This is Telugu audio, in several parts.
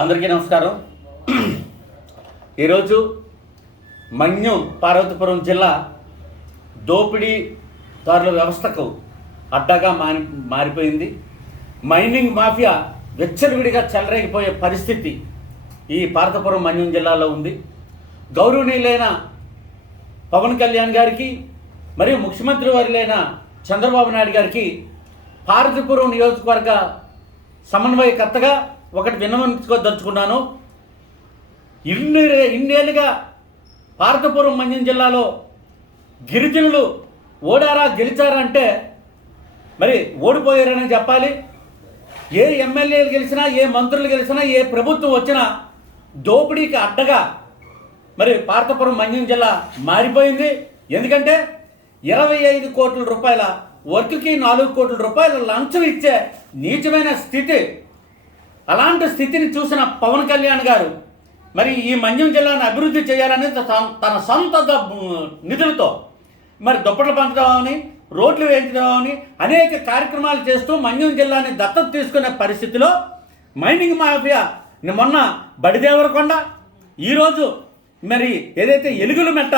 అందరికీ నమస్కారం. ఈరోజు మన్యం పార్వతీపురం జిల్లా దోపిడీదారుల వ్యవస్థకు అడ్డాగా మారి మారిపోయింది. మైనింగ్ మాఫియా వెచ్చలవిడిగా చెలరేగిపోయే పరిస్థితి ఈ పార్వతీపురం మన్యం జిల్లాలో ఉంది. గౌరవనీయులైన పవన్ కళ్యాణ్ గారికి మరియు ముఖ్యమంత్రి వారిలైన చంద్రబాబు నాయుడు గారికి పార్వతీపురం నియోజకవర్గ సమన్వయకర్తగా ఒకటి విన్నవించుకోదలుచుకున్నాను ఇన్ని ఇన్నేళ్ళుగా పార్వతీపురం మంజం జిల్లాలో గిరిజనులు ఓడారా గెలిచారా అంటే మరి ఓడిపోయారని చెప్పాలి. ఏ ఎమ్మెల్యేలు గెలిచినా ఏ మంత్రులు గెలిచినా ఏ ప్రభుత్వం వచ్చినా దోపిడీకి అడ్డగా మరి పార్తపురం మంజం జిల్లా మారిపోయింది. ఎందుకంటే ఇరవై ఐదు కోట్ల రూపాయల వర్క్కి నాలుగు కోట్ల రూపాయల లంచం ఇచ్చే నీచమైన స్థితి అలాంటి స్థితిని చూసిన పవన్ కళ్యాణ్ గారు మరి ఈ మన్యం జిల్లాను అభివృద్ధి చేయాలని తన సొంత నిధులతో మరి దుప్పట్లు పంచడమని రోడ్లు వేయించడమని అనేక కార్యక్రమాలు చేస్తూ మన్యం జిల్లాని దత్తత తీసుకునే పరిస్థితిలో మైనింగ్ మాఫియా మొన్న బడిదేవరకొండ ఈరోజు మరి ఏదైతే ఎలుగుల మెట్ట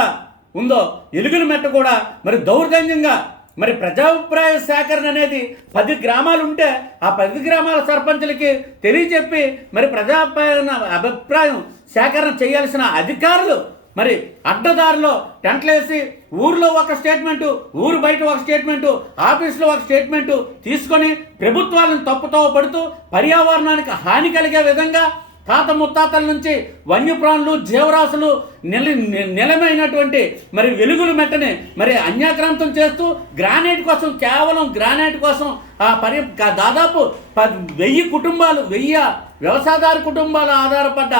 ఉందో ఎలుగుల మెట్ట కూడా మరి దౌర్జన్యంగా మరి ప్రజాభిప్రాయ సేకరణ అనేది పది గ్రామాలు ఉంటే ఆ పది గ్రామాల సర్పంచులకి తెలియచెప్పి మరి ప్రజాభిప్రాయ అభిప్రాయం సేకరణ చేయాల్సిన అధికారులు మరి అడ్డదారిలో టెంట్లేసి ఊర్లో ఒక స్టేట్మెంటు ఊరు బయట ఒక స్టేట్మెంటు ఆఫీస్లో ఒక స్టేట్మెంటు తీసుకొని ప్రభుత్వాలను తప్పుతో పడుతూ పర్యావరణానికి హాని కలిగే విధంగా తాత ముత్తాతల నుంచి వన్యప్రాణులు జీవరాశులు నిల ని- నిలమైనటువంటి మరి వెలుగులు మెట్టని మరి అన్యాక్రాంతం చేస్తూ గ్రానైట్ కోసం కేవలం గ్రానైట్ కోసం ఆ పరి దాదాపు పది వెయ్యి కుటుంబాలు వెయ్యి వ్యవసాయదారు కుటుంబాలు ఆధారపడ్డ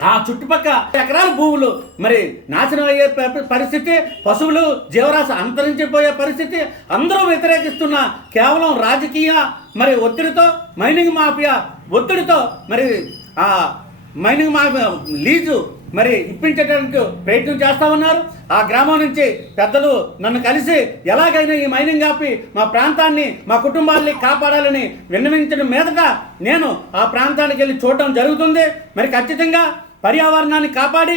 ఆ చుట్టుపక్క ఎకరాల భూములు మరి నాశనం అయ్యే పరిస్థితి పశువులు జీవరాశి అంతరించిపోయే పరిస్థితి అందరూ వ్యతిరేకిస్తున్న కేవలం రాజకీయ మరి ఒత్తిడితో మైనింగ్ మాఫియా ఒత్తిడితో మరి ఆ మైనింగ్ మా లీజు మరి ఇప్పించడానికి ప్రయత్నం చేస్తా ఉన్నారు ఆ గ్రామం నుంచి పెద్దలు నన్ను కలిసి ఎలాగైనా ఈ మైనింగ్ ఆపి మా ప్రాంతాన్ని మా కుటుంబాన్ని కాపాడాలని విన్నవించడం మీదట నేను ఆ ప్రాంతానికి వెళ్ళి చూడడం జరుగుతుంది. మరి ఖచ్చితంగా పర్యావరణాన్ని కాపాడి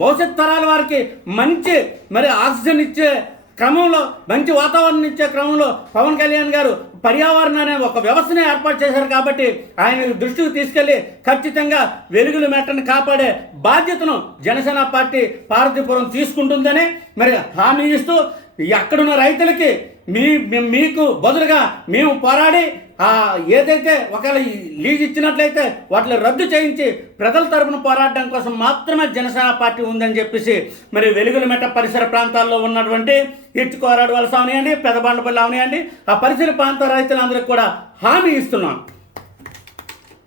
భవిష్యత్ తరాల వారికి మంచి మరి ఆక్సిజన్ ఇచ్చే క్రమంలో మంచి వాతావరణం ఇచ్చే క్రమంలో పవన్ కళ్యాణ్ గారు పర్యావరణ అనే ఒక వ్యవస్థను ఏర్పాటు చేశారు కాబట్టి ఆయన దృష్టికి తీసుకెళ్ళి ఖచ్చితంగా వెలుగులు మెట్టను కాపాడే బాధ్యతను జనసేన పార్టీ పార్వతీపురం తీసుకుంటుందని మరి హామీ ఇస్తూ అక్కడున్న రైతులకి మీ మీకు బదులుగా మేము పోరాడి ఆ ఏదైతే ఒకవేళ లీజ్ ఇచ్చినట్లయితే వాటిని రద్దు చేయించి ప్రజల తరపున పోరాడడం కోసం మాత్రమే జనసేన పార్టీ ఉందని చెప్పేసి మరి వెలుగుల మెట్ట పరిసర ప్రాంతాల్లో ఉన్నటువంటి ఇచ్చుకోరాడు వలస అవనియండి పెదబండపల్లి అవనియండి ఆ పరిసర ప్రాంత రైతులందరికీ కూడా హామీ ఇస్తున్నాం